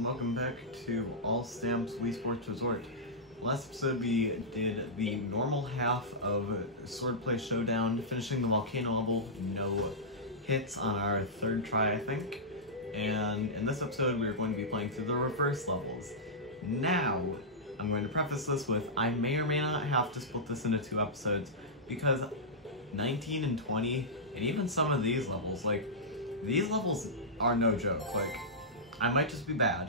and welcome back to All Stamps Wii Sports Resort. Last episode we did the normal half of Swordplay Showdown, finishing the volcano level, no hits on our third try I think. And in this episode we are going to be playing through the reverse levels. Now, I'm going to preface this with I may or may not have to split this into 2 episodes because 19 and 20, and even some of these levels, these levels are no joke. I might just be bad,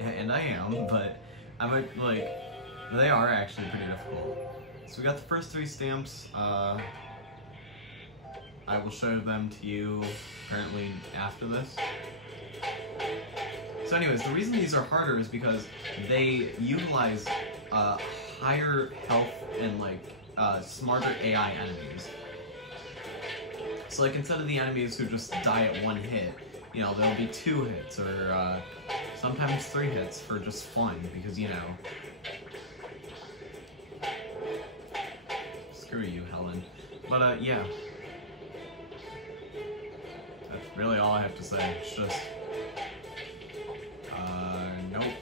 and I am, but I might, they are actually pretty difficult. So we got the first 3 stamps. I will show them to you, apparently, after this. So anyways, the reason these are harder is because they utilize higher health and, smarter AI enemies. So, instead of the enemies who just die at 1 hit, you know, there'll be 2 hits, or, sometimes 3 hits for just fun, because, you know... Screw you, Helen. But, yeah. That's really all I have to say. It's just... nope.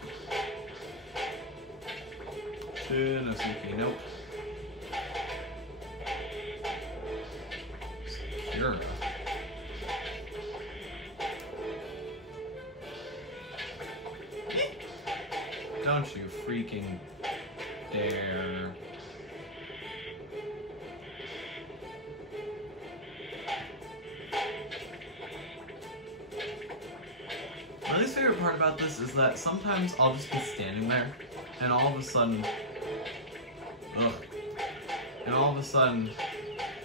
Shinosuke, nope. Secura. Don't you freaking dare. My least favorite part about this is that sometimes I'll just be standing there, and all of a sudden,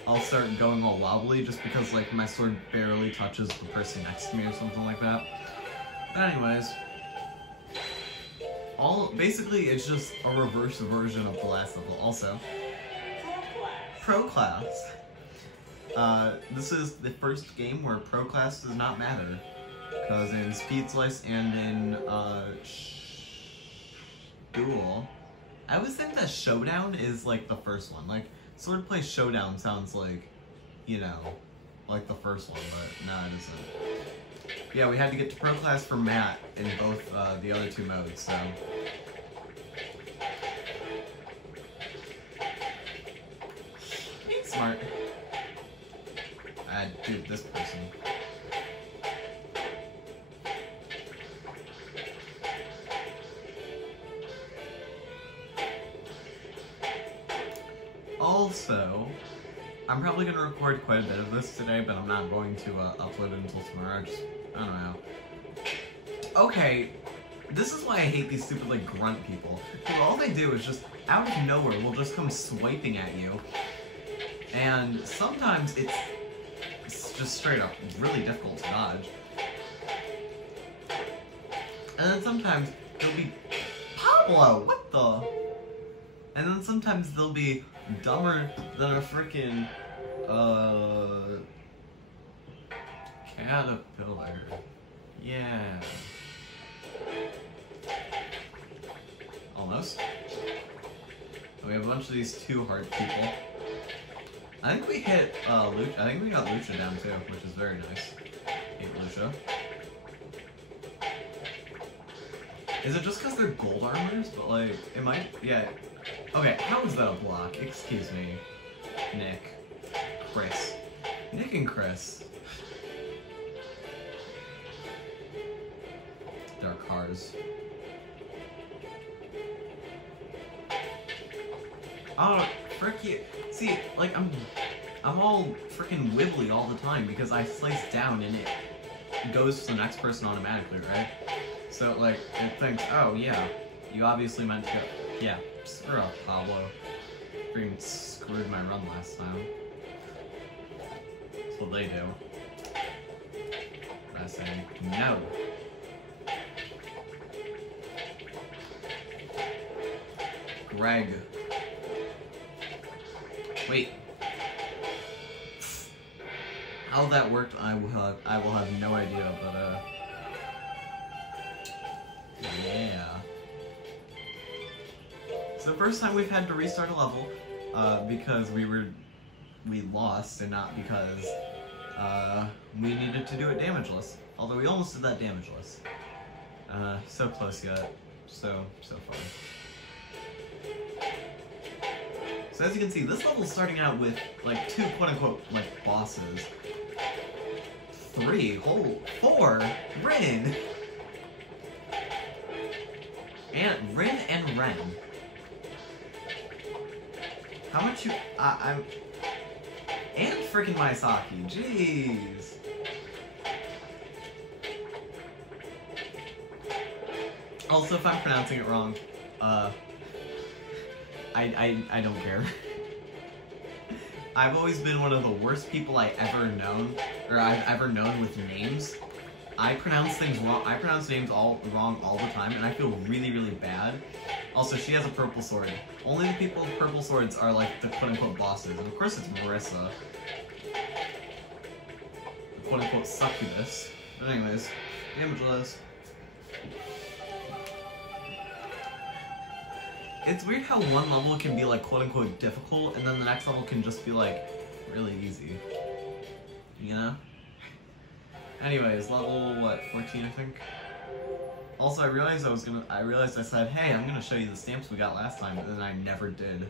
I'll start going all wobbly just because, my sword barely touches the person next to me or something like that. But anyways, basically it's just a reverse version of the last level. Also, Pro Class. This is the first game where Pro Class does not matter. Because in Speed Slice and in, Duel, I always think that Showdown is, the first one. Swordplay Showdown sounds you know, the first one, but no, it isn't. Yeah, we had to get to Pro Class for Matt in both, the other 2 modes, so... Smart. Dude, this person. Also, I'm probably going to record quite a bit of this today, but I'm not going to upload it until tomorrow. I don't know. Okay, this is why I hate these stupid, grunt people. Because all they do is just, out of nowhere, will just come swiping at you. And sometimes it's just straight up really difficult to dodge. And then sometimes they'll be, Pablo, what the? And then sometimes they'll be dumber than a frickin' caterpillar. Yeah. Almost. We have a bunch of these 2 hard people. I think we hit Lucha. I think we got Lucha down too, which is very nice. Hate Lucha. Is it just because they're gold armors? But it might. Yeah. Okay, how is that a block? Excuse me. Nick. Chris. Nick and Chris. Dark cars. Oh, frick you. See, I'm all freaking wibbly all the time because I slice down and it goes to the next person automatically, right? So, it thinks, oh, yeah, you obviously meant to go. Yeah, screw up, Pablo. Freaking screwed my run last time. That's what they do. I say, no. Greg. Wait. How that worked, I will have no idea, but, yeah. It's the first time we've had to restart a level, because we lost, and not because, we needed to do it damageless. Although we almost did that damageless. So close yet. So far. So as you can see, this level's starting out with, like, 2 quote-unquote, like, bosses. 3, 4, Rin! And Rin and Ren. How much you... I'm... And freaking Maisaki, jeez! Also, if I'm pronouncing it wrong, I don't care. I've always been one of the worst people I've ever known with names. I pronounce things wrong. I pronounce names wrong all the time, and I feel really, really bad. Also, she has a purple sword. Only the people with purple swords are like the quote-unquote bosses, and of course it's Marissa. The quote-unquote succubus. But anyways, damageless. It's weird how one level can be like quote-unquote difficult, and then the next level can just be like really easy. You know? Anyways, level what, 14 I think? Also I realized I said, hey, I'm gonna show you the stamps we got last time, and then I never did.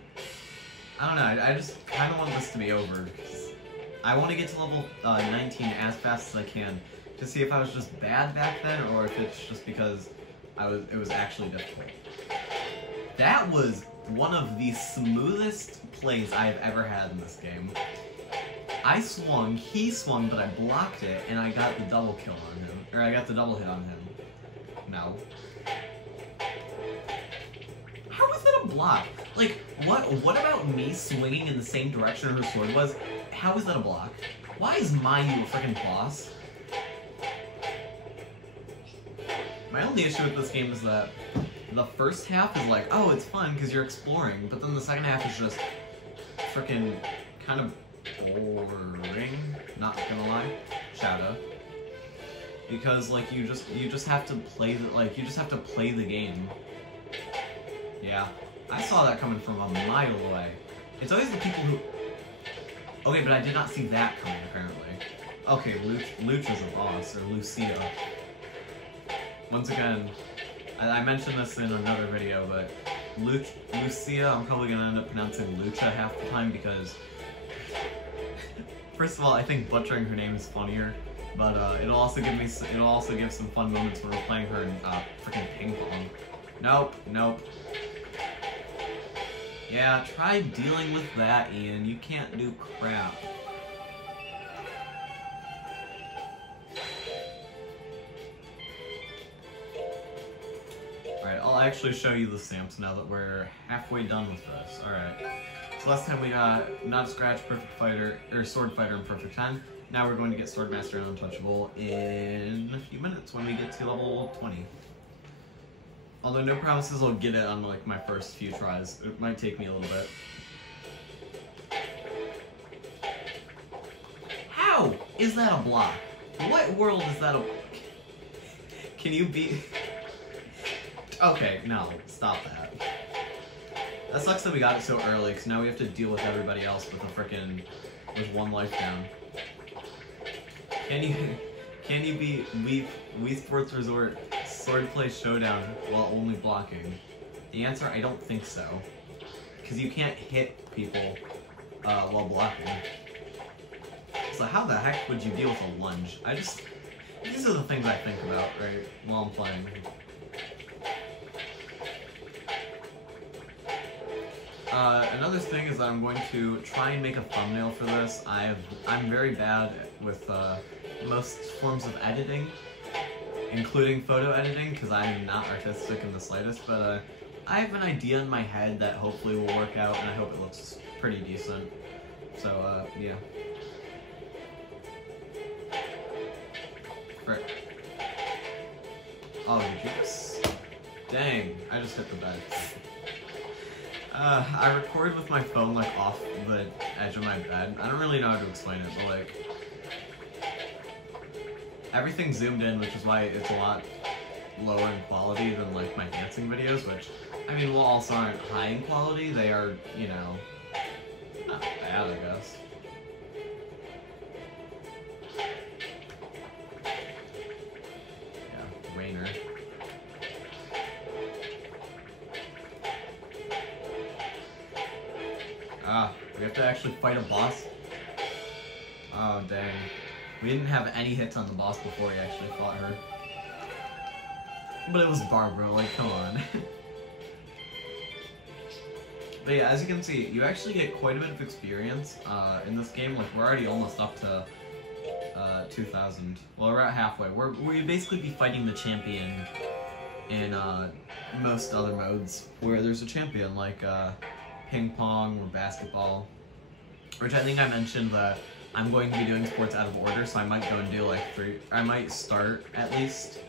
I don't know, I just kinda want this to be over, because I want to get to level 19 as fast as I can, to see if I was just bad back then, or if it's just because it was actually difficult. That was one of the smoothest plays I've ever had in this game. I swung, he swung, but I blocked it, and I got the double kill on him. Or I got the double hit on him. No. How was that a block? Like, what about me swinging in the same direction her sword was? How is that a block? Why is Mayu a freaking boss? My only issue with this game is that the first half is like, oh, it's fun because you're exploring, but then the second half is just freaking kind of boring, not gonna lie. Shadow. Because like you just have to play the game. Yeah. I saw that coming from a mile away. It's always the people who... Okay, but I did not see that coming, apparently. Okay, Lucha's a boss, or Lucia. Once again, I mentioned this in another video, but Lucia, I'm probably gonna end up pronouncing Lucha half the time because... First of all, I think butchering her name is funnier, but it'll also give some fun moments when we're playing her in freaking ping pong. Nope, nope. Yeah, try dealing with that, Ian. You can't do crap. Alright, I'll actually show you the stamps now that we're halfway done with this. Alright. So last time we got Not a Scratch, Perfect Fighter, or Sword Fighter and Perfect 10. Now we're going to get Sword Master and Untouchable in a few minutes when we get to level 20. Although no promises I'll get it on like my first few tries. It might take me a little bit. How is that a block? What world is that a... Can you be... Okay, no, stop that. That sucks that we got it so early, because now we have to deal with everybody else with with one life down. Can you be Wii Sports Resort Swordplay Showdown while only blocking? The answer, I don't think so. Because you can't hit people while blocking. So how the heck would you deal with a lunge? These are the things I think about, right, while I'm playing. Another thing is that I'm going to try and make a thumbnail for this. I'm very bad with most forms of editing, including photo editing, because I'm not artistic in the slightest, but I have an idea in my head that hopefully will work out, and I hope it looks pretty decent. So, yeah. Frick. Oh, did you just... Dang, I just hit the bed. I record with my phone, like, off the edge of my bed. I don't really know how to explain it, but, like... Everything's zoomed in, which is why it's a lot lower in quality than, like, my dancing videos, which, I mean, well, also aren't high in quality. They are, you know, not bad, I guess. Yeah, Rainer. We have to actually fight a boss. Oh, dang. We didn't have any hits on the boss before we actually fought her. But it was Barbara, like, come on. But yeah, as you can see, you actually get quite a bit of experience in this game. Like, we're already almost up to 2,000. Well, we're at halfway. We'll basically be fighting the champion in most other modes where there's a champion, like ping pong or basketball. Which I think I mentioned that I'm going to be doing sports out of order, so I might go and do like 3. I might start at least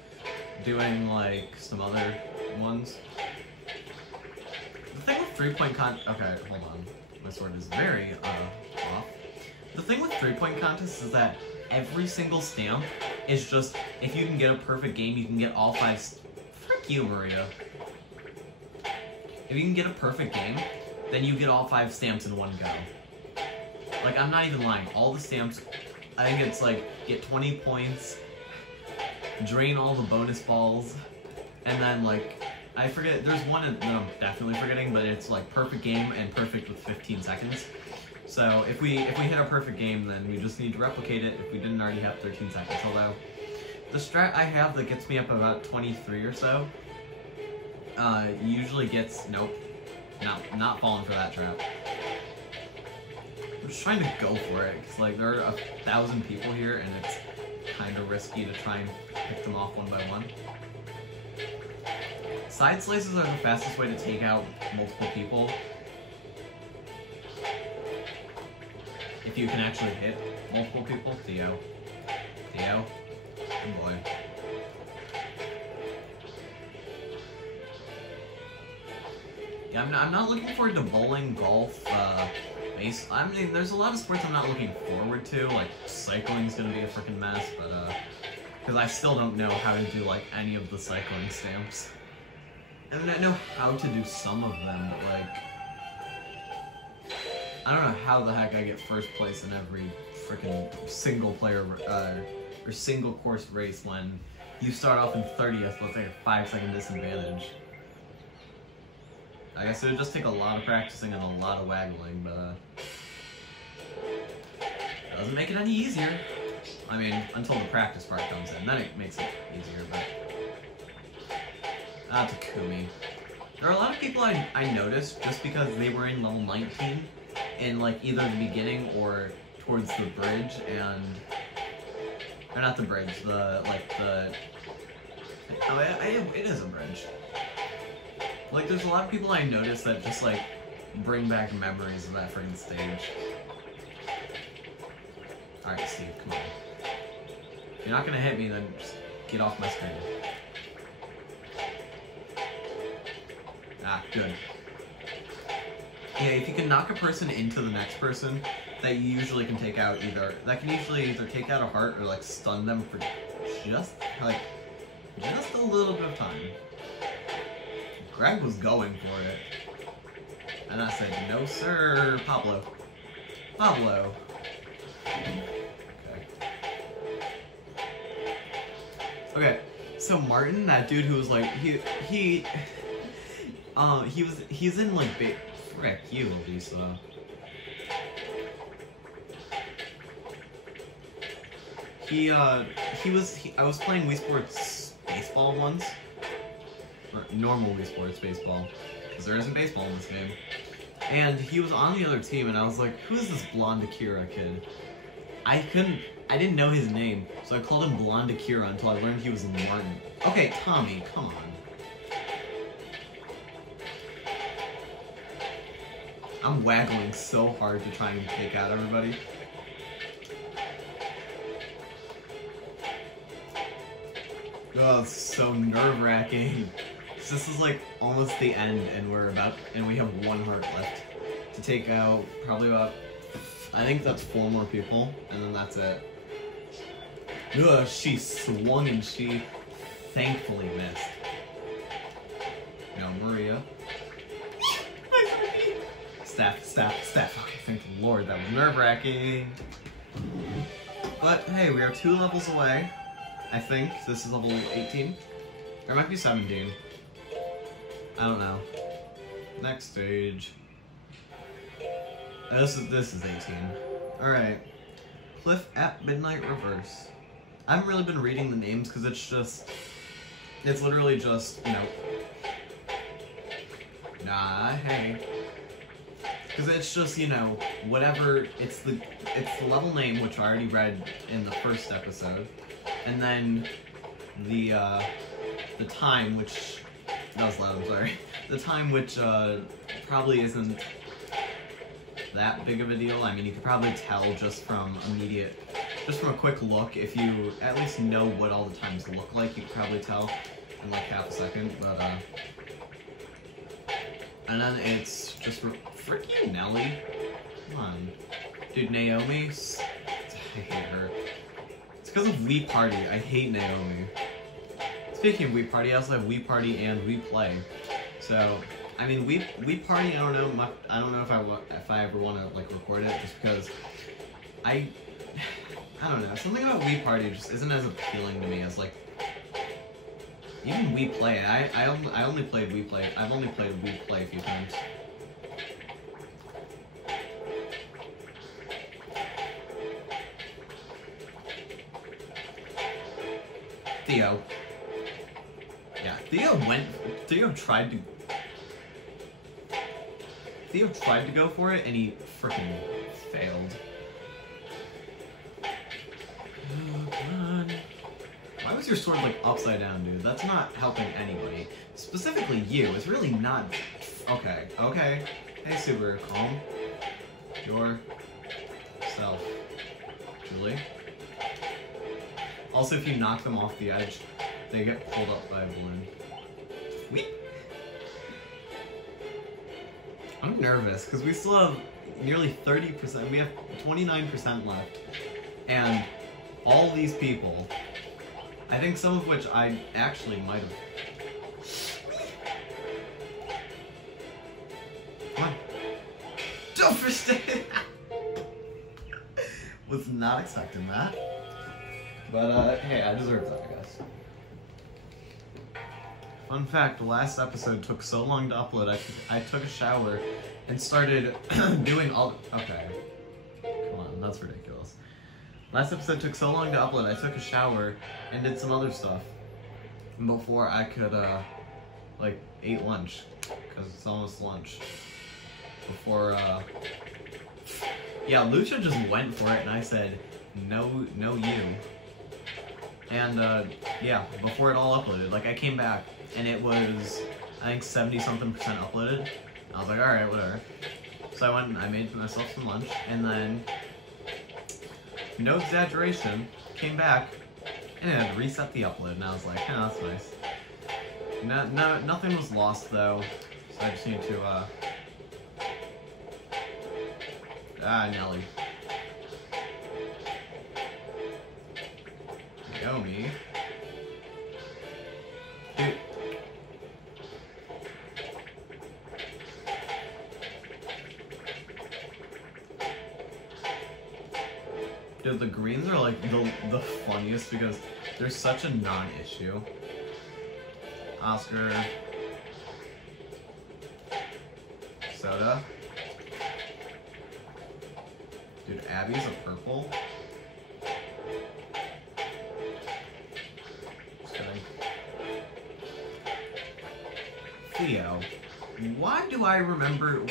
doing like some other ones. The thing with 3-point okay, hold on. My sword is very off. The thing with 3-point contests is that every single stamp is just, if you can get a perfect game, you can get all 5. Frick you, Maria. If you can get a perfect game, then you get all 5 stamps in one go. Like, I'm not even lying. All the stamps, I think it's like, get 20 points, drain all the bonus balls, and then, like, I forget, there's one that I'm definitely forgetting, but it's, like, perfect game and perfect with 15 seconds. So, if we hit a perfect game, then we just need to replicate it if we didn't already have 13 seconds. Although, the strat I have that gets me up about 23 or so, usually gets, nope, not falling for that trap. I'm just trying to go for it, because like, there are 1,000 people here, and it's kind of risky to try and pick them off one by one. Side slices are the fastest way to take out multiple people. If you can actually hit multiple people. Theo. Theo. Good boy. Yeah, I'm not looking forward to bowling, golf, I mean, there's a lot of sports I'm not looking forward to, like, cycling's gonna be a freaking mess, but, because I still don't know how to do, like, any of the cycling stamps. I mean, I know how to do some of them, but, like, I don't know how the heck I get first place in every freaking single player, or single course race when you start off in 30th with, like, a 5-second disadvantage. I guess it would just take a lot of practicing and a lot of waggling, but doesn't make it any easier. I mean, until the practice part comes in, then it makes it easier, but that's a Kumi. There are a lot of people I noticed just because they were in level 19 in like either the beginning or towards the bridge and, or not the bridge, it is a bridge. Like, there's a lot of people I noticed that just, like, bring back memories of that freaking stage. Alright, Steve, come on. If you're not gonna hit me, then just get off my screen. Ah, good. Yeah, if you can knock a person into the next person, that you usually can take out that can usually either take out a heart or, like, stun them for just a little bit of time. Greg was going for it. And I said, no sir, Pablo. Pablo. Okay, so Martin, that dude who was like, he's in like frick you, Lisa. I was playing Wii Sports Baseball once. Or normal Wii Sports Baseball, because there isn't baseball in this game. And he was on the other team, and I was like, who is this Blonde Akira kid? I didn't know his name, so I called him Blonde Akira until I learned he was Martin. Okay, Tommy, come on. I'm waggling so hard to try and take out everybody. Oh, it's so nerve-wracking. This is like almost the end, and we have 1 heart left to take out probably about, I think that's 4 more people, and then that's it. Ugh, she swung and she thankfully missed. Now, Maria. Steph. Okay, thank the Lord, that was nerve-wracking. But hey, we are 2 levels away. I think this is level 18. Or it might be 17. I don't know. Next stage. This is 18. Alright. Cliff at Midnight Reverse. I haven't really been reading the names because it's literally just, you know, nah, hey. Because it's just, you know, whatever, it's the level name, which I already read in the first episode, and then the time, which, that was loud, I'm sorry, the time, which, probably isn't that big of a deal. I mean, you could probably tell just from a quick look, if you at least know what all the times look like, you could probably tell in like half a second, but, and then it's just freaking Nelly. Come on. Dude, Naomi, I hate her. It's because of Wii Party. I hate Naomi. Speaking of Wii Party, I also have Wii Party and Wii Play. So, I mean, Wii Party, I don't know if I ever want to, like, record it, just because I don't know, something about Wii Party just isn't as appealing to me as, like, even Wii Play. I only played Wii Play. I've only played Wii Play a few times. Theo. Yeah, Theo tried to go for it and he frickin' failed. Oh, come on. Why was your sword, like, upside down, dude? That's not helping anybody. Specifically you. It's really not... Okay, okay. Hey, Subaru, calm yourself. Julie. Also, if you knock them off the edge, they get pulled up by a balloon. Whee! I'm nervous, because we still have nearly 30%. We have 29% left. And all these people... I think some of which I actually might have. Come on. Don't forsake. Was not expecting that. But, hey, I deserve that, I guess. Fun fact, last episode took so long to upload, I took a shower and started doing all... Okay. Come on, that's ridiculous. Last episode took so long to upload, I took a shower and did some other stuff before I could, like, ate lunch, because it's almost lunch. Before, yeah, Lucha just went for it, and I said, no, you. And, yeah, before it all uploaded, like, I came back, and it was, I think, 70-something% uploaded. I was like, alright, whatever. So I went and I made myself some lunch, and then... No exaggeration, came back, and it had reset the upload, and I was like, oh, that's nice. Nothing was lost, though, so I just need to, Nelly. Naomi. Dude. Dude, the greens are like the funniest because they're such a non-issue. Oscar. Soda. Dude, Abby's a purple. Just kidding. Theo. Why do I remember?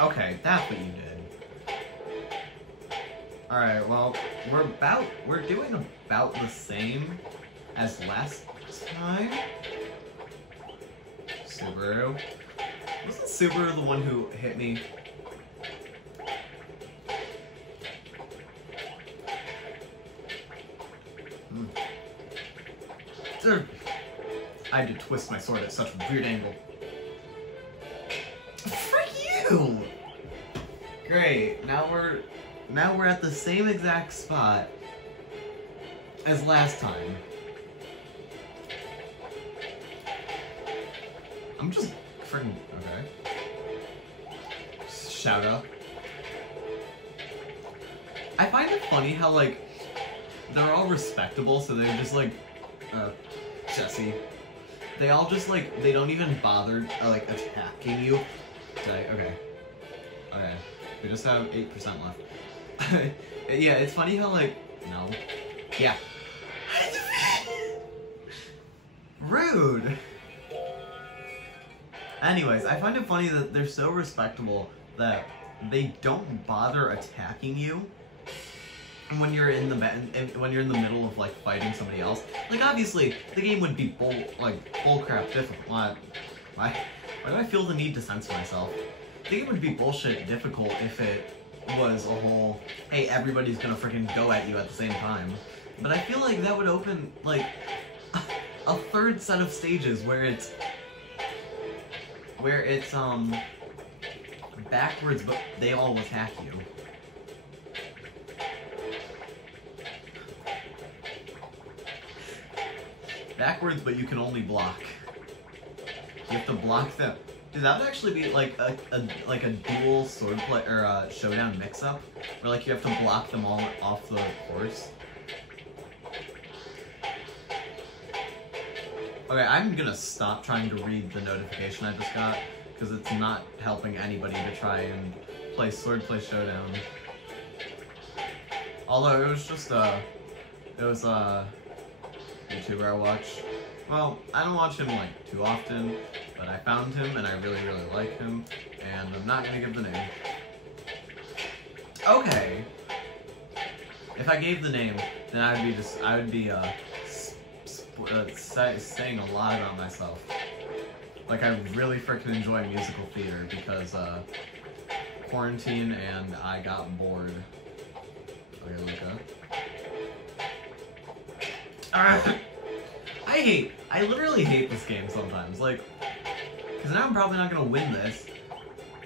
Okay, that's what you did. Alright, well, we're doing about the same as last time. Subaru. Wasn't Subaru the one who hit me? Dude. I had to twist my sword at such a weird angle. Frick you! Great, now we're at the same exact spot as last time. I'm just freaking okay. Shout out. I find it funny how, like, they're all respectable, so they're just like, Jesse. They all just, like, they don't even bother, like, attacking you. Okay. Okay. We just have 8% left. Yeah, it's funny how, like, no. Yeah. Rude! Anyways, I find it funny that they're so respectable that they don't bother attacking you when you're in the middle of like fighting somebody else. Like obviously, the game would be bullcrap difficult. Why do I feel the need to censor myself? The game would be bullshit difficult if it was a whole, hey, everybody's gonna freaking go at you at the same time. But I feel like that would open like a third set of stages where it's backwards, but they all attack you. Backwards, but you can only block. You have to block them. Dude, that would actually be like a dual swordplay or a showdown mix-up, where like you have to block them all off the course. Okay, I'm gonna stop trying to read the notification I just got, because it's not helping anybody to try and play Swordplay Showdown. Although it was just a YouTuber I watch. Well, I don't watch him like too often, but I found him and I really, really like him, and I'm not gonna give the name. Okay. If I gave the name, then I would be saying a lot about myself. Like, I really freaking enjoy musical theater because, quarantine and I got bored. Okay, Luca. I literally hate this game sometimes, like, because now I'm probably not gonna win this.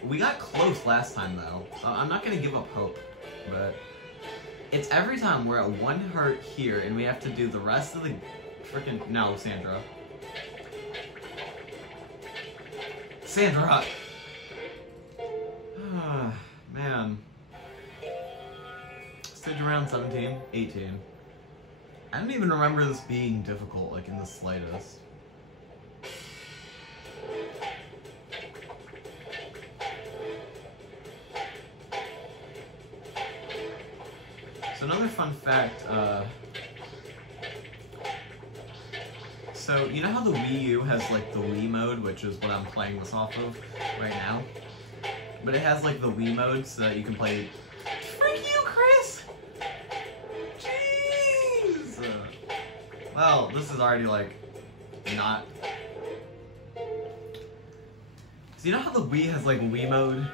We got close last time, though. I'm not gonna give up hope, but it's every time we're at 1 heart here and we have to do the rest of the freaking... No, Sandra. Sandra! Man. Stage around 17, 18. I don't even remember this being difficult, like, in the slightest. So another fun fact, so you know how the Wii U has, like, the Wii mode, which is what I'm playing this off of right now? But it has, like, the Wii mode so that you can play... Frick you, Chris! Jeez! Well, this is already, like, not... So you know how the Wii has, like, Wii mode?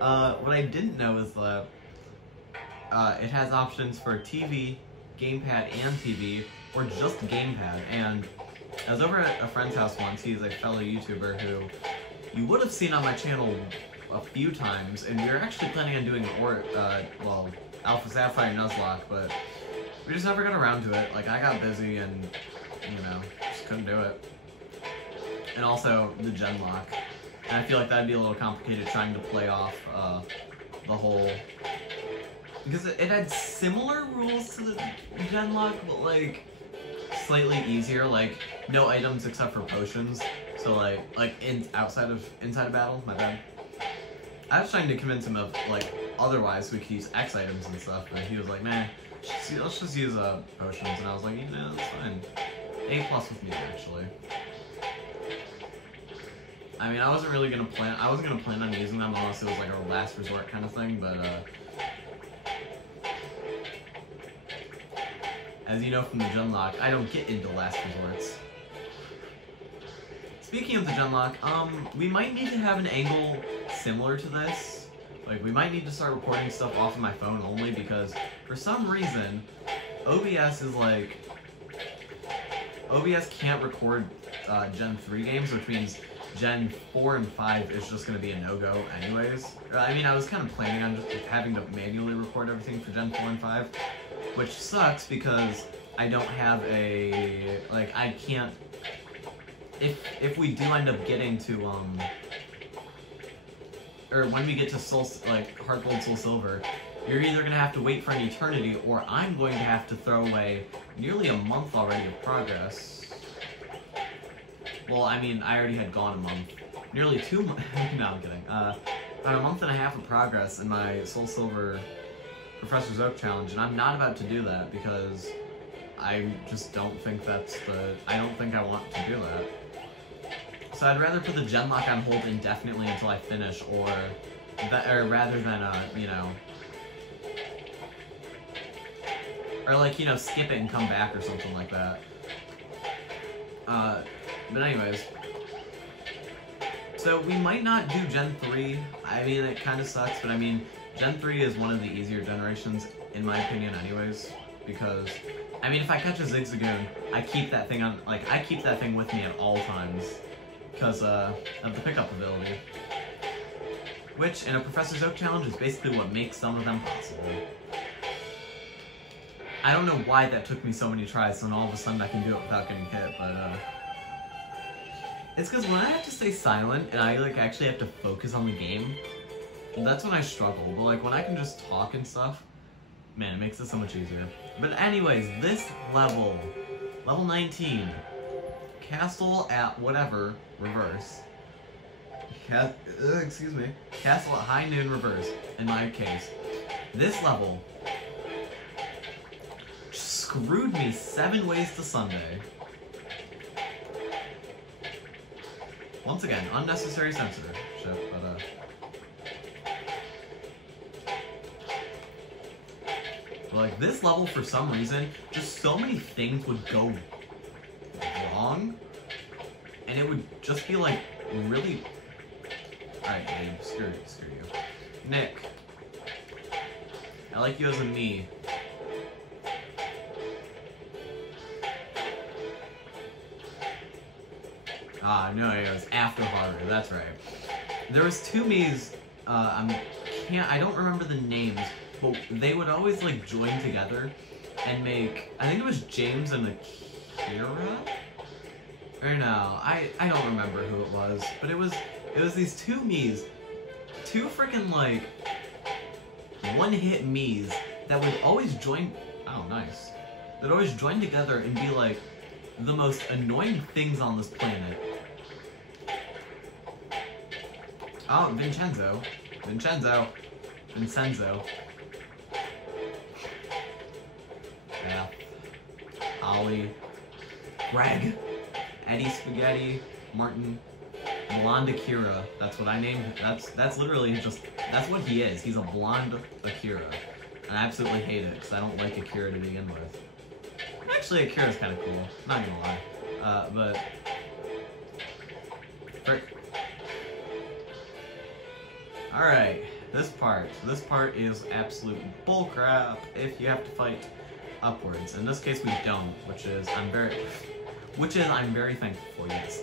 What I didn't know is that it has options for TV, gamepad, and TV, or just gamepad. And I was over at a friend's house once. He's a fellow YouTuber who you would have seen on my channel a few times, and we were actually planning on doing well, Alpha Sapphire Nuzlocke, but we just never got around to it. Like, I got busy and, you know, just couldn't do it. And also the Genlock. And I feel like that'd be a little complicated trying to play off the whole... Because it had similar rules to the Genlock, but like slightly easier. Like no items except for potions. So inside of battle. My bad. I was trying to convince him of like otherwise we could use X items and stuff, but he was like, nah, let's just use potions. And I was like, you know, that's fine. A+ with me actually. I mean, I wasn't gonna plan on using them unless it was like a last resort kind of thing, but as you know from the Genlock, I don't get into last resorts. Speaking of the Genlock, we might need to have an angle similar to this. Like, we might need to start recording stuff off of my phone only because, for some reason, OBS can't record Gen 3 games, which means Gen 4 and 5 is just going to be a no-go anyways. I mean, I was kind of planning on just having to manually record everything for Gen 4 and 5. Which sucks because I don't have a, like, I can't, if we do end up getting to, or when we get to Heart Gold, Soul Silver, you're either going to have to wait for an eternity, or I'm going to have to throw away nearly a month already of progress. Well, I mean, I already had gone a month. Nearly 2 months, no, I'm kidding. about a month and a half of progress in my Soul Silver Professor's Oak challenge, and I'm not about to do that because I just don't think I don't think I want to do that. So I'd rather put the gen lock on hold indefinitely until I finish, or rather than, you know, or like, you know, skip it and come back or something like that. But anyways, so we might not do Gen 3. I mean, it kind of sucks, but I mean, Gen 3 is one of the easier generations, in my opinion anyways, because, I mean, if I catch a Zigzagoon, I keep that thing on, like, I keep that thing with me at all times, because, of the pickup ability. Which, in a Professor's Oak challenge, is basically what makes some of them possible. I don't know why that took me so many tries, and all of a sudden I can do it without getting hit, but, it's because when I have to stay silent, and I, like, actually have to focus on the game, that's when I struggle. But, like, when I can just talk and stuff, man, it makes it so much easier. But anyways, this level, level 19, Castle at whatever, reverse. Excuse me. Castle at high noon, reverse, in my case. This level screwed me 7 ways to Sunday. Once again, unnecessary censorship, but like, this level, for some reason, just so many things would go wrong, and it would just be, like, really... Alright, babe, screw you. Nick, I like you as a me. Ah, no, it was after harder, that's right. There was 2 me's, I don't remember the names, but they would always, like, join together and make, I think it was James and Akira? Or no, I don't remember who it was, but it was these 2 me's, 2 freaking, like, one-hit me's that would always join, oh, nice. They'd always join together and be, like, the most annoying things on this planet. Oh, Vincenzo. Yeah. Ollie. Greg. Eddie Spaghetti. Martin. Blonde Akira. That's what I named. That's literally just, that's what he is. He's a blonde Akira. And I absolutely hate it, because I don't like Akira to begin with. Actually, Akira's kind of cool. Not gonna lie. But... Frick. Alright, this part is absolute bullcrap if you have to fight upwards. In this case we don't, which is I'm very thankful for, yes.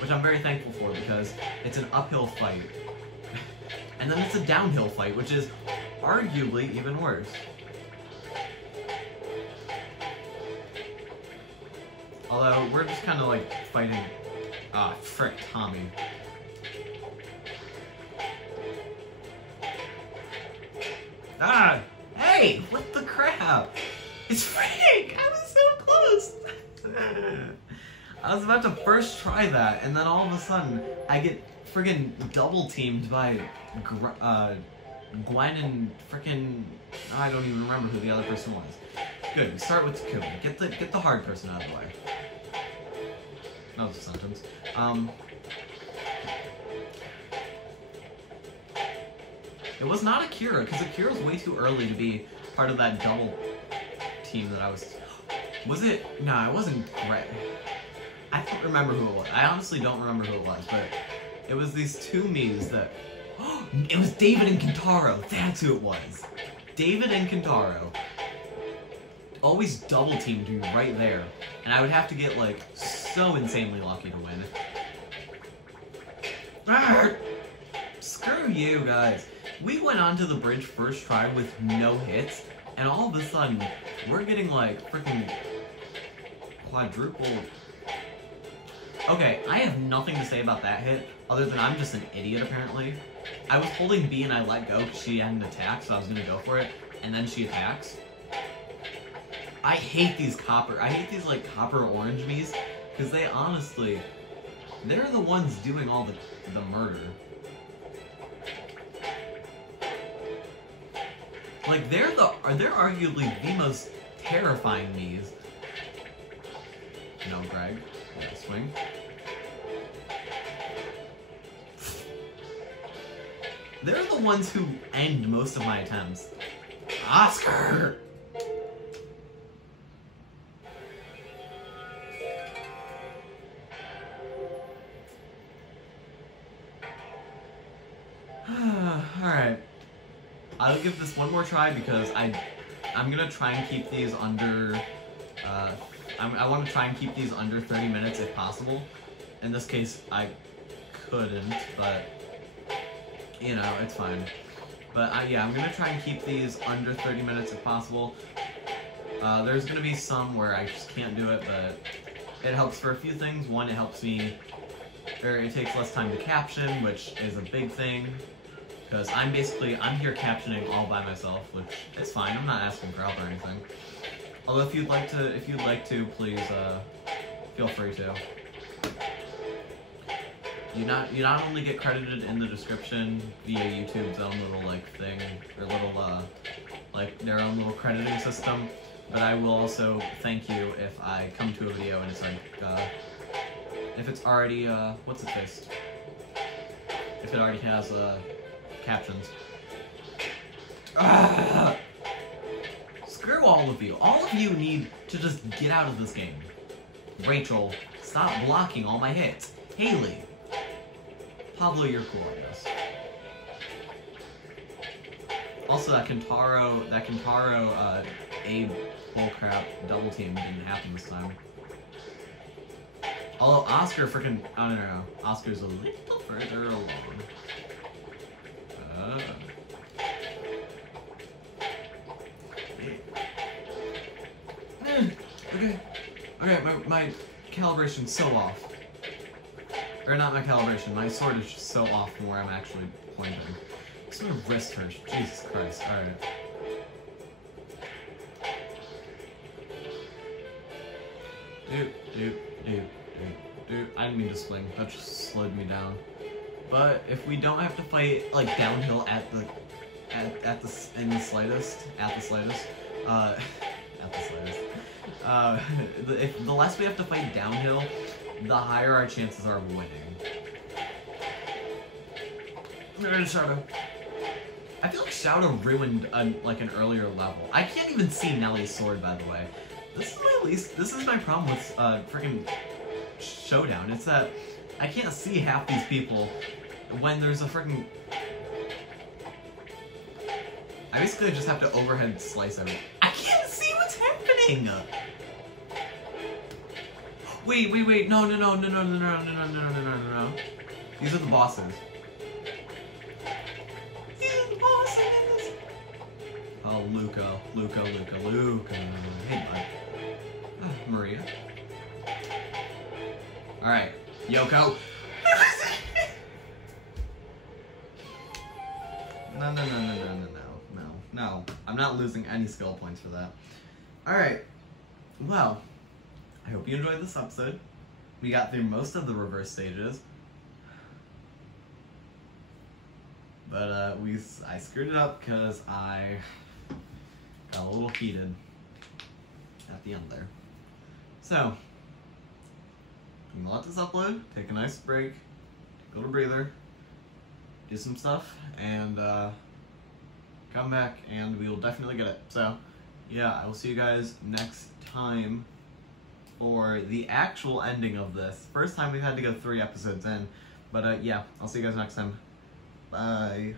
Which I'm very thankful for because it's an uphill fight. And then it's a downhill fight, which is arguably even worse. Although, we're just kind of like fighting, frick, Tommy. Ah! Hey! What the crap? It's Frank! I was so close! I was about to first try that, and then all of a sudden, I get friggin' double teamed by Gwen and frickin'... I don't even remember who the other person was. Good, we start with Takumi. Get the hard person out of the way. That was a sentence. It was not Akira, because Akira was way too early to be part of that double team that I was... Was it? No, it wasn't Greg. I don't remember who it was. I honestly don't remember who it was, but it was these 2 me's that... It was David and Kentaro! That's who it was! David and Kentaro always double teamed me right there, and I would have to get, like, so insanely lucky to win. Arrgh! Screw you guys. We went onto the bridge first try with no hits, and all of a sudden, we're getting, like, freaking quadruple... Okay, I have nothing to say about that hit, other than I'm just an idiot, apparently. I was holding B and I let go because she hadn't attacked, so I was gonna go for it, and then she attacks. I hate these like, copper orange me's, because they honestly, they're the ones doing all the murder. Like, they're arguably the most terrifying knees. No, Greg. Yeah, swing. They're the ones who end most of my attempts. Oscar! Alright. I'll give this one more try because I'm gonna try and keep these under, I want to try and keep these under 30 minutes if possible. In this case, I couldn't, but, you know, it's fine. But, yeah, I'm gonna try and keep these under 30 minutes if possible. There's gonna be some where I just can't do it, but it helps for a few things. One, it helps me, or it takes less time to caption, which is a big thing. Because I'm here captioning all by myself, which is fine. I'm not asking for help or anything. Although if you'd like to, please, feel free to. You not only get credited in the description via YouTube's own little, like, thing, or little, like, their own little crediting system, but I will also thank you if I come to a video and it's like, if it's already, what's it face? If it already has, captions. Screw all of you. All of you need to just get out of this game. Rachel, stop blocking all my hits. Haley. Pablo, you're cool, I guess. Also, that Kentaro, Abe bullcrap double team didn't happen this time. Although Oscar freaking, oh no, Oscar's a little further along. Okay, my calibration's so off. Or not my calibration, my sword is just so off from where I'm actually pointing. This sort of wrist hurts, Jesus Christ, alright. I didn't mean to swing, that just slowed me down. But if we don't have to fight like downhill in the slightest, if the less we have to fight downhill, the higher our chances are of winning. Shadow. I feel like Shadow ruined like an earlier level. I can't even see Nellie's sword, by the way. This is my problem with freaking Showdown. It's that I can't see half these people when there's a freaking... I basically just have to overhead slice everything. I can't see what's happening! Wait, no. These are the bosses. Oh, Luca. Hey, bud. Maria. Alright, Yoko. No. I'm not losing any skill points for that. Alright. Well, I hope you enjoyed this episode. We got through most of the reverse stages. But, I screwed it up because I got a little heated at the end there. So, I'm gonna let this upload, take a nice break, go to breather, do some stuff, and come back and we will definitely get it. So, yeah, I will see you guys next time for the actual ending of this. First time we've had to go 3 episodes in, but yeah, I'll see you guys next time. Bye.